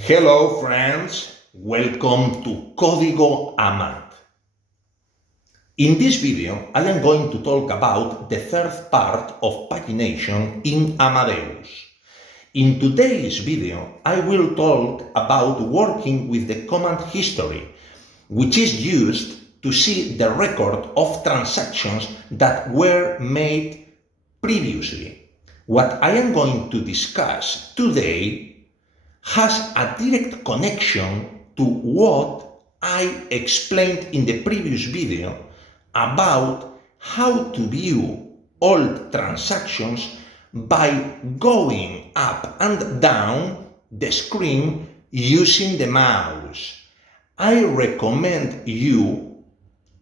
Hello friends, welcome to Código Amad. In this video, I am going to talk about the third part of pagination in Amadeus. In today's video, I will talk about working with the command history, which is used to see the record of transactions that were made previously. What I am going to discuss today has a direct connection to what I explained in the previous video about how to view all transactions by going up and down the screen using the mouse. I recommend you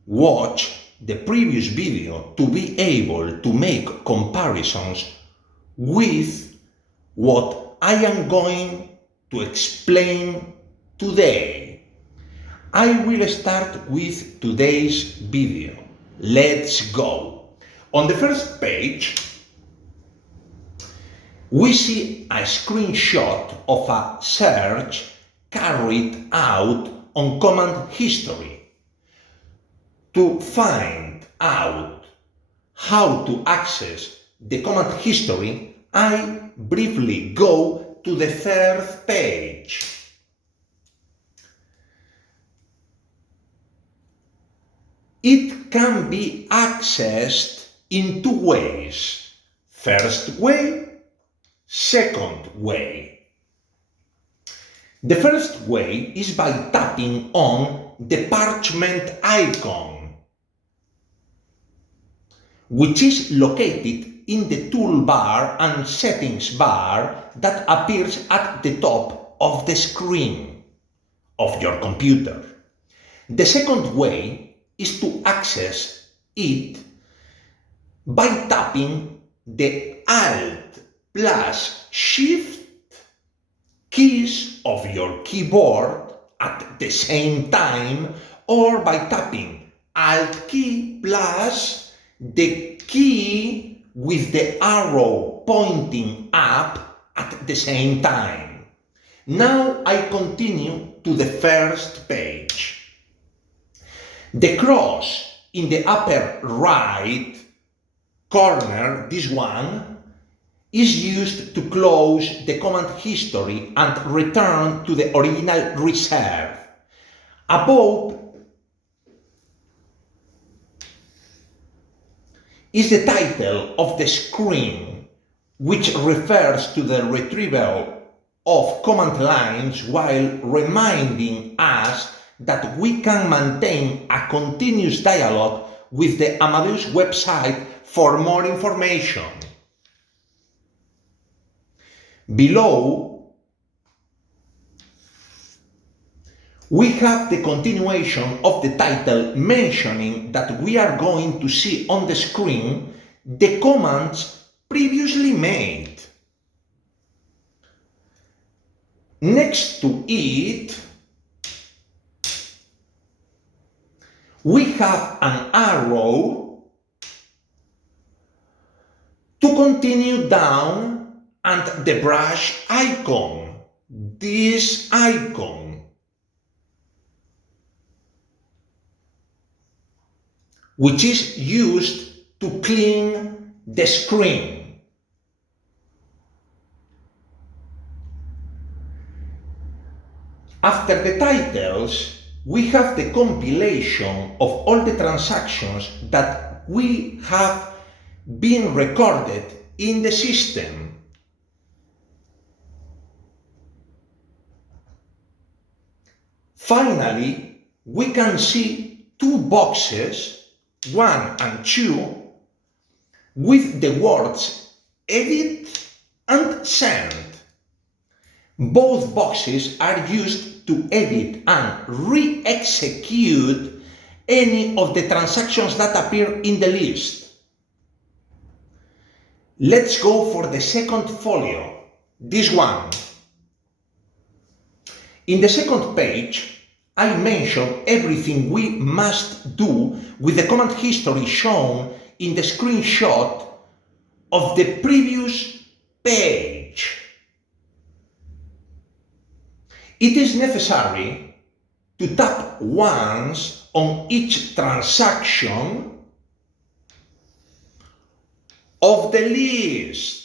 watch the previous video to be able to make comparisons with what I am going to explain today. I will start with today's video. Let's go. On the first page, we see a screenshot of a search carried out on command history. To find out how to access the command history, I briefly go to the third page. It can be accessed in two ways. First way, second way. The first way is by tapping on the parchment icon, which is located in the toolbar and settings bar that appears at the top of the screen of your computer. The second way is to access it by tapping the Alt plus Shift keys of your keyboard at the same time, or by tapping Alt key plus the key with the arrow pointing up at the same time. Now I continue to the first page. The cross in the upper right corner, this one, is used to close the command history and return to the original reserve. Above is the title of the screen, which refers to the retrieval of command lines while reminding us that we can maintain a continuous dialogue with the Amadeus website for more information. Below, we have the continuation of the title mentioning that we are going to see on the screen the commands previously made. Next to it, we have an arrow to continue down and the brush icon, this icon, which is used to clean the screen. After the titles, we have the compilation of all the transactions that we have been recorded in the system. Finally, we can see two boxes, 1 and 2, with the words edit and send. Both boxes are used to edit and re-execute any of the transactions that appear in the list. Let's go for the second folio, this one. In the second page, I mention everything we must do with the command history shown in the screenshot of the previous page. It is necessary to tap once on each transaction of the list.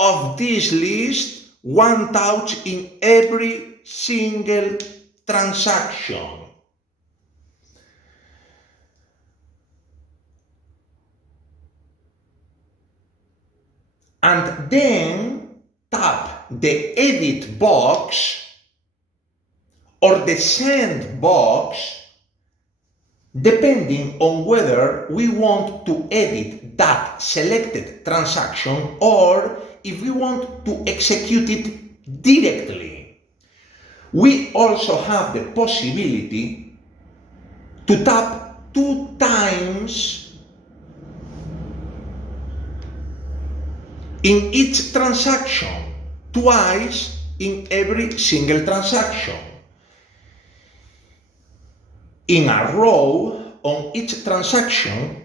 Of this list, one touch in every single transaction. And then tap the edit box or the send box, depending on whether we want to edit that selected transaction or if we want to execute it directly. We also have the possibility to tap 2 times in each transaction, twice in every single transaction. In a row on each transaction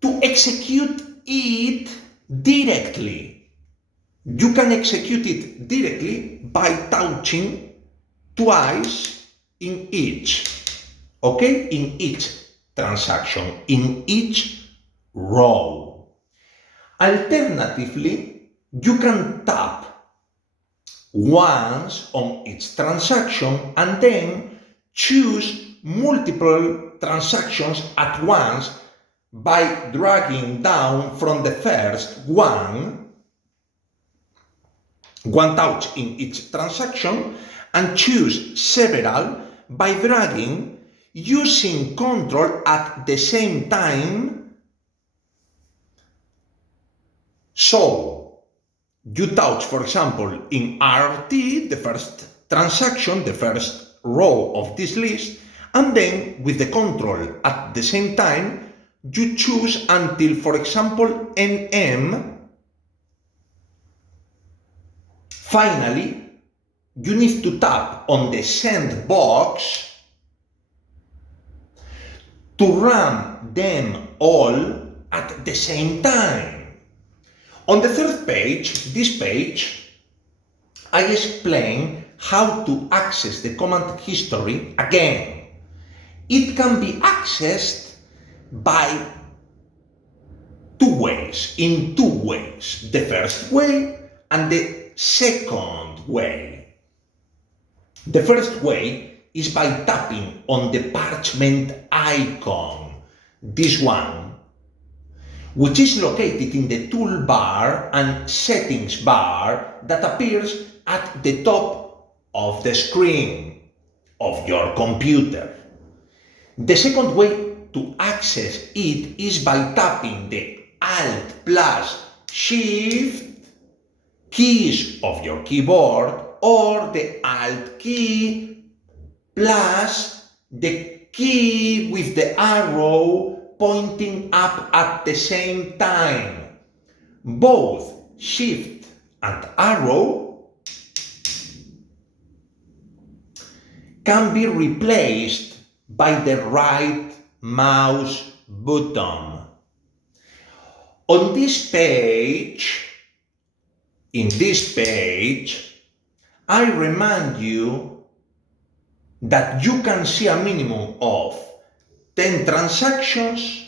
to execute it directly. You can execute it directly by touching twice in each, okay? In each transaction, in each row. Alternatively, you can tap once on each transaction and then choose multiple transactions at once by dragging down from the first one touch in each transaction, and choose several by dragging using Control at the same time. So you touch, for example, in RT, the first transaction, the first row of this list, and then with the Control at the same time, you choose until, for example, NM. Finally, you need to tap on the send box to run them all at the same time. On the third page, this page, I explain how to access the command history again. It can be accessed by in two ways. The first way and the second way. The first way is by tapping on the parchment icon, this one, which is located in the toolbar and settings bar that appears at the top of the screen of your computer. The second way to access it is by tapping the Alt plus Shift keys of your keyboard or the Alt key plus the key with the arrow pointing up at the same time. Both Shift and arrow can be replaced by the right mouse button. On this page, in this page, I remind you that you can see a minimum of 10 transactions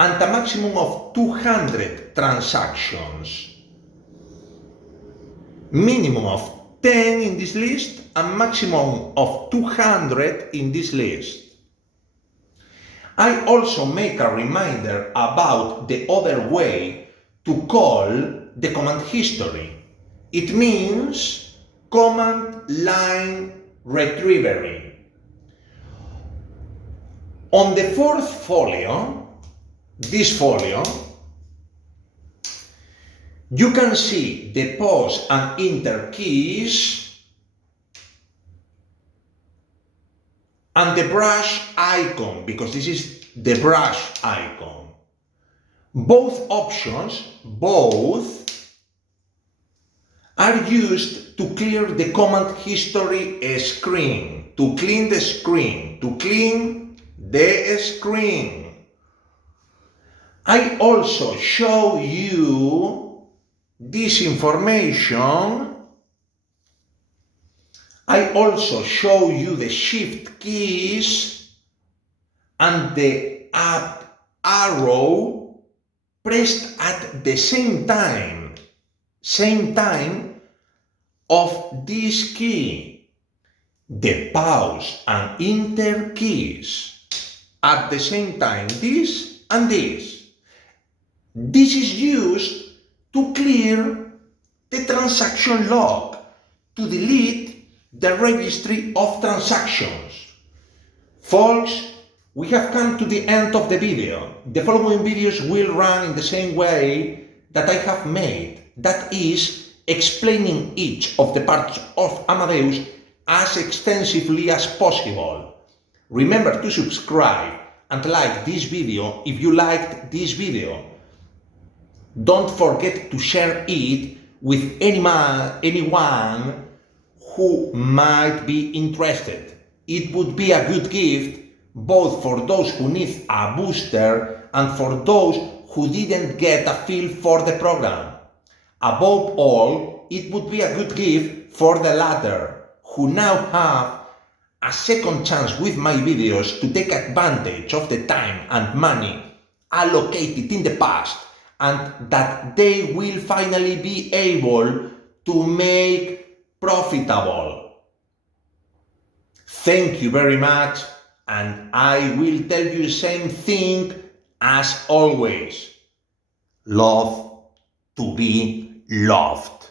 and a maximum of 200 transactions. Minimum of 10 in this list and maximum of 200 in this list. I also make a reminder about the other way to call the command history. It means command line retrieving. On the fourth folio, this folio, you can see the pause and enter keys and the brush icon, because this is the brush icon. Both options, are used to clear the command history screen, to clean the screen, I also show you this information I also show you the shift keys and the up arrow pressed at the same time of this key, the pause and enter keys. At the same time, this and this. This is used to clear the transaction log, to delete the registry of transactions. Folks, we have come to the end of the video. The following videos will run in the same way that I have made, that is, explaining each of the parts of Amadeus as extensively as possible. Remember to subscribe and like this video if you liked this video. Don't forget to share it with anyone who might be interested. It would be a good gift both for those who need a booster and for those who didn't get a feel for the program. Above all, it would be a good gift for the latter, who now have a second chance with my videos to take advantage of the time and money allocated in the past, and that they will finally be able to make profitable. Thank you very much, and I will tell you the same thing as always. Love to be loved.